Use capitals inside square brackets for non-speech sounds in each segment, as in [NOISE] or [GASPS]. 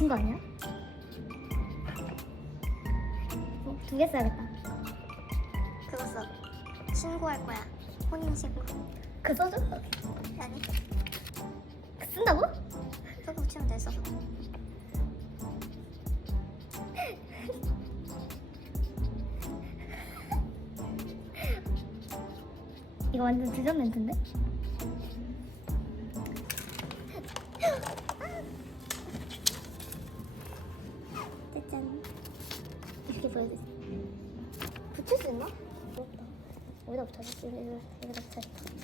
미친 거 아니야? 어, 두개 써야겠다. 그거 써. 신고할 거야. 혼인 신고. 그 써줘? 아니, 그 쓴다고? 저거 붙이면 돼 써. 이거 완전 주전 멘트인데? [LAUGHS] 어디다 붙여야지? 여기, 여기, 여기다 붙여야겠다.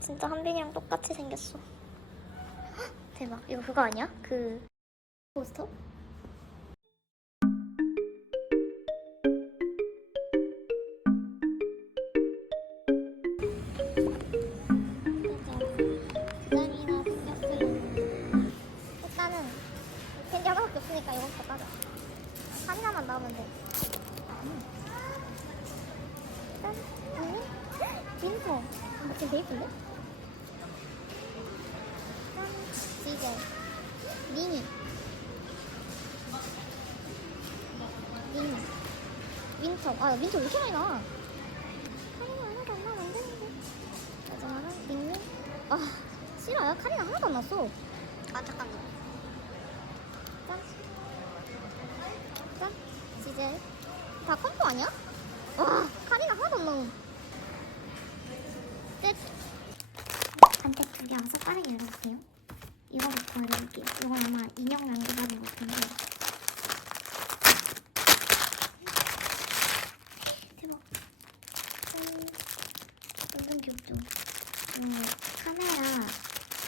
진짜 한빈이랑 똑같이 생겼어. [GASPS] 대박. 이거 그거 아니야? 그 포스터? 까자. 하나만 나오면 돼. 짠. 음. 민서. 이거 되게 예쁜데? 짠. 디젤. 미니. 미니. 윈터. 아, 윈터 왜 이렇게 많이 나와? 카리나 하나도 안 나오면 안 되는데. 마지막은 닉네. 아, 싫어요. 카리나 하나도 안 났어. 아 잠깐만. 짠. 짠. 지젤. 다 컴포 아니야? 와, 카리나 하나도 안 나옴. 끝. 간택 두개 와서 빠르게 열어볼게요. 이거부터 열어볼게요. 이건 아마 인형 남겨가는 것 같은데. 대박. 짠. 완전 귀엽죠? 음, 카메라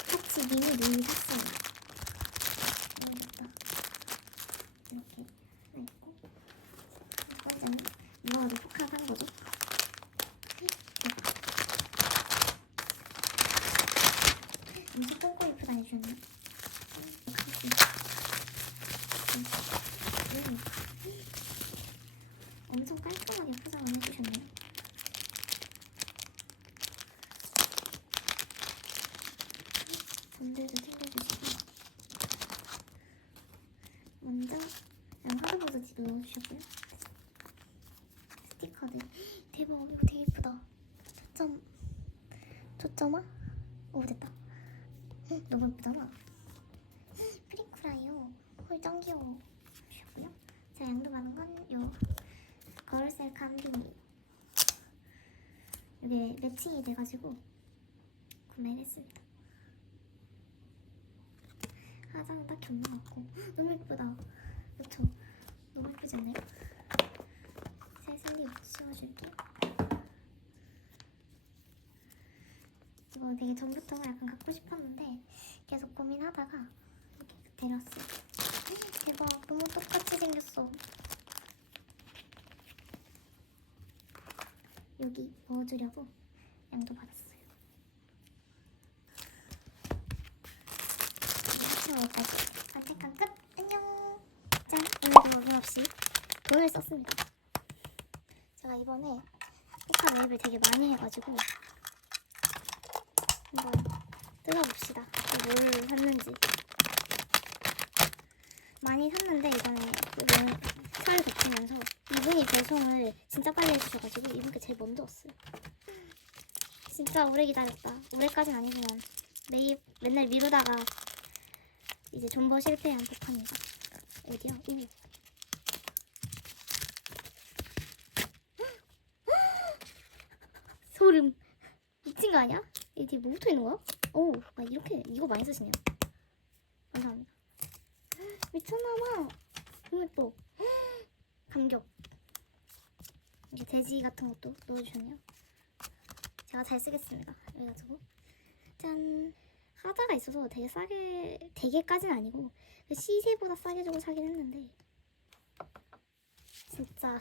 터치 미니 미니 샀어요. 너무 좋다. 이렇게 하나 있고 짜잔 이거 리포카 산 거죠? 엄청 꼼꼼 예쁘다 해 음. 엄청 깔끔하게 포장을 해주셨네 전들도 챙겨주시고 먼저 하드보드 넣어주셨고요. 스티커들 대박 이거 되게 예쁘다. 초점 초점아? 오 됐다. 헉, 너무 예쁘잖아. 헉, 프리쿠라요. 헐 짱 귀여워. 주셨고요. 제가 양도 받은 건요 걸셀 캄비니. 이게 매칭이 돼가지고 구매를 했습니다. 화장은 딱히 없는 것 같고 헉, 너무 예쁘다. 그쵸? 너무 예쁘지 않아요? 새 샌드위치 씌워줄게요. 이거 되게 전부터 약간 갖고 싶었는데 계속 고민하다가 이렇게 데렸어요. 대박 너무 똑같이 생겼어. 여기 넣어주려고 양도 받았어요. 이렇게. 안tek한 끝. 안녕. 짠! 오늘도 어김없이 돈을 썼습니다. 제가 이번에 포카 매입을 되게 많이 해가지고 한번 뜯어봅시다. 뭘 샀는지. 많이 샀는데 이번에 설 겹치면서 이분이 배송을 진짜 빨리 해주셔가지고 이분께 제일 먼저 왔어요. 진짜 오래 기다렸다. 올해까진 아니지만 매입 맨날 미루다가 이제 존버 실패한 포카입니다. 어디야? 오. [GASPS] 소름. 미친 거 아니야? 이 뒤에 뭐 붙어 있는 거야? 오, 아, 이렇게 이거 많이 쓰시네요. 감사합니다. [GASPS] 미쳤나봐. 너무 예뻐. 감격. 이게 돼지 같은 것도 넣어주셨네요. 제가 잘 쓰겠습니다. 그래가지고 짠. 하자가 있어서 되게 싸게 되게까지는 아니고 그 시세보다 싸게 주고 사긴 했는데 진짜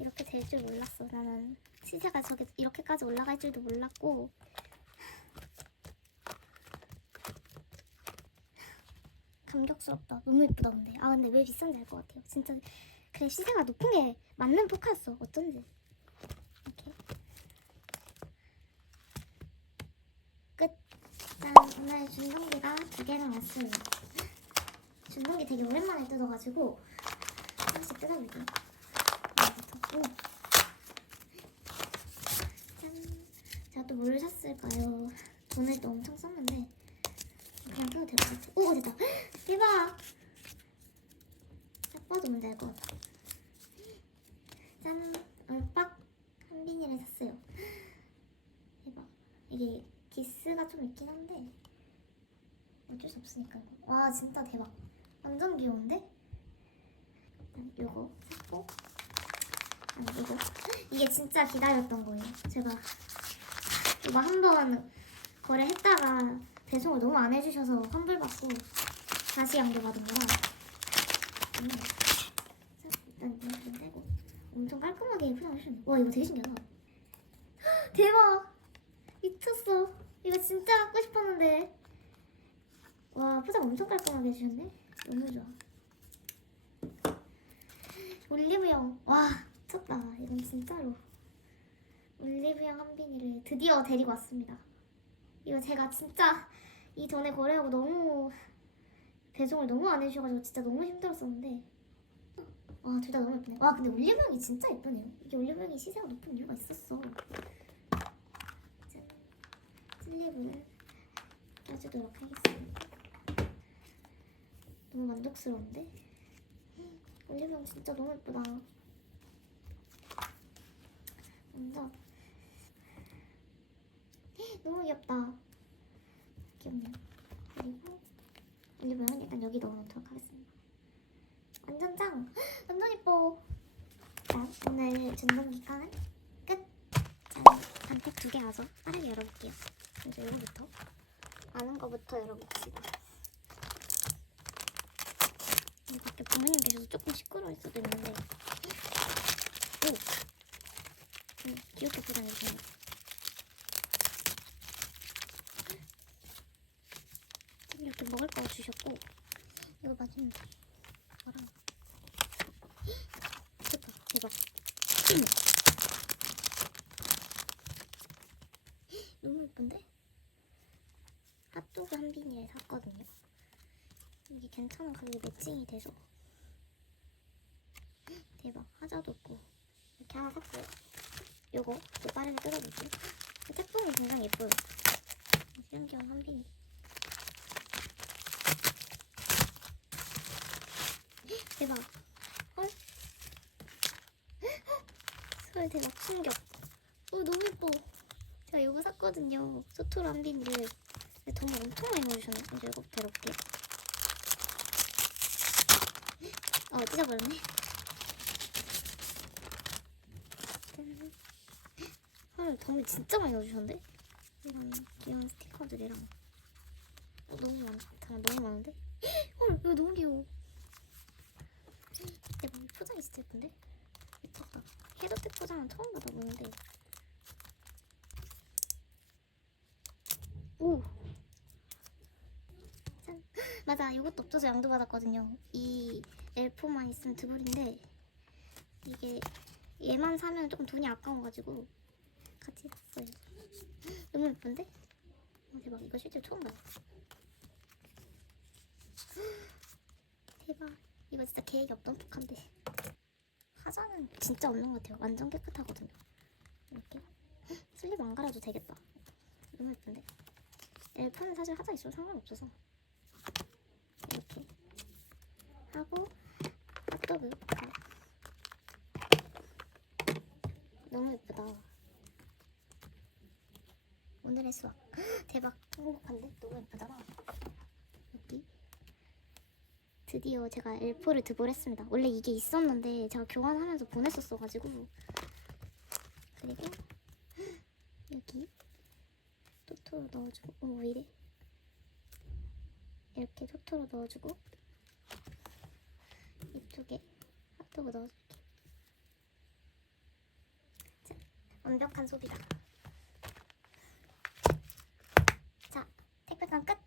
이렇게 될 줄 몰랐어 나는 시세가 저게 이렇게까지 올라갈 줄도 몰랐고 감격스럽다. 너무 예쁘다 근데. 아 근데 왜 비싼지 알 것 같아요. 진짜 그래 시세가 높은 게 맞는 포카였어. 어쩐지. 이렇게. 끝. 짠 오늘 준동기가 두 개는 왔어요. 준동기 되게 오랜만에 뜯어가지고 하나씩 뜯어볼게요. 오. 짠. 제가 또 뭘 샀을까요? 돈을 또 엄청 썼는데 뜯어도 될 것 같아. 오 됐다. 대박. 딱 봐도 뭔지 알것 같아. 짠. 얼빡 한빈이를 샀어요. 대박. 이게 기스가 좀 있긴 한데 어쩔 수 없으니까 이거. 와 진짜 대박. 완전 귀여운데? 요거 샀고 아니 이거 이게 진짜 기다렸던 거예요. 제가 이거 한 번 거래했다가 배송을 너무 안 해주셔서 환불 받고 다시 양도 받은 거라 음. 일단 좀 떼고 엄청 깔끔하게 포장해주셨네. 와 이거 되게 신기하다. 헉, [GASPS] 대박! 미쳤어. 이거 진짜 갖고 싶었는데. 와 포장 엄청 깔끔하게 해주셨네. 너무 좋아. 올리브영. 와 미쳤다. 이건 진짜로. 올리브영 한빈이를 드디어 데리고 왔습니다. 이거 제가 진짜 이 전에 거래하고 너무 배송을 너무 안 해주셔가지고 진짜 너무 힘들었었는데 와둘다 너무 예쁘네. 와 근데 올리브영이 진짜 예쁘네요. 이게 올리브영이 시세가 높은 이유가 있었어. 짠. 슬립을 껴주도록 하겠습니다. 너무 만족스러운데? 올리브영 진짜 너무 예쁘다. 먼저 너무 귀엽다. 귀엽네요. 그리고 올리브영 일단 여기 넣어놓도록 하겠습니다. 완전 짱! [GASPS] 완전 예뻐. 자, 오늘 전동기간 끝. 짠. 단팩 두개 가서 빠르게 열어볼게요. 먼저 이거부터. 아는 거부터 열어봅시다. 이 밖에 부모님 계셔서 조금 시끄러울 수도 있는데. 오! 음, 귀엽게 포장해주세요. 이렇게 먹을 거 주셨고 이거 맞으면 뭐랑. 됐다. 대박 [CLEARS THROAT] 너무 예쁜데? 핫도그 한 비닐에 샀거든요. 이게 괜찮은 가격에 매칭이 돼서. [CLEARS THROAT] 대박. 화자도 없고. 이렇게 하나 샀고요. 요거. 또 빠르게 뜯어볼게요. 색깔이 굉장히 예뻐요. 귀여운 귀여운 한 비닐 대박. 헐. 헐 대박 충격. 어 너무 예뻐. 제가 이거 샀거든요. 근데 정말 엄청 많이 넣어주셨네. 이제 이거 배울게요. 어 찢어버렸네. 짠. 헐 정말 진짜 많이 넣어주셨는데? 이런 귀여운 스티커들이랑 어, 너무 많다. 너무 많은데? 헐 이거 너무 귀여워. 포장이 진짜 예쁜데? 미쳤다. 헤드텍 포장은 처음 받아보는데. 오! 짠. [GASPS] 맞아 이것도 없어서 양도 받았거든요. 이 엘포만 있으면 드블인데 이게 얘만 사면 조금 돈이 아까워가지고 같이 샀어요 너무 예쁜데? 어, 대박. 이거 실제 처음 봐요 [GASPS] 대박. 이거 진짜 계획이 없던 폭한데 화자는 진짜 없는 것 같아요. 완전 깨끗하거든요. 이렇게. 슬립 안 갈아도 되겠다. 너무 예쁜데? 엘파는 사실 화자 있어도 상관없어서. 이렇게. 하고 핫도그 너무 예쁘다. 오늘의 수학 대박. 행복한데? 너무 예쁘다 드디어 제가 L4를 드볼했습니다. 원래 이게 있었는데 제가 교환하면서 보냈었어가지고. 그리고 여기 토토로 넣어주고 어, 오 이래? 이렇게 토토로 넣어주고 이쪽에 핫도그 넣어줄게. 자, 완벽한 소비다. 자 택배관 끝.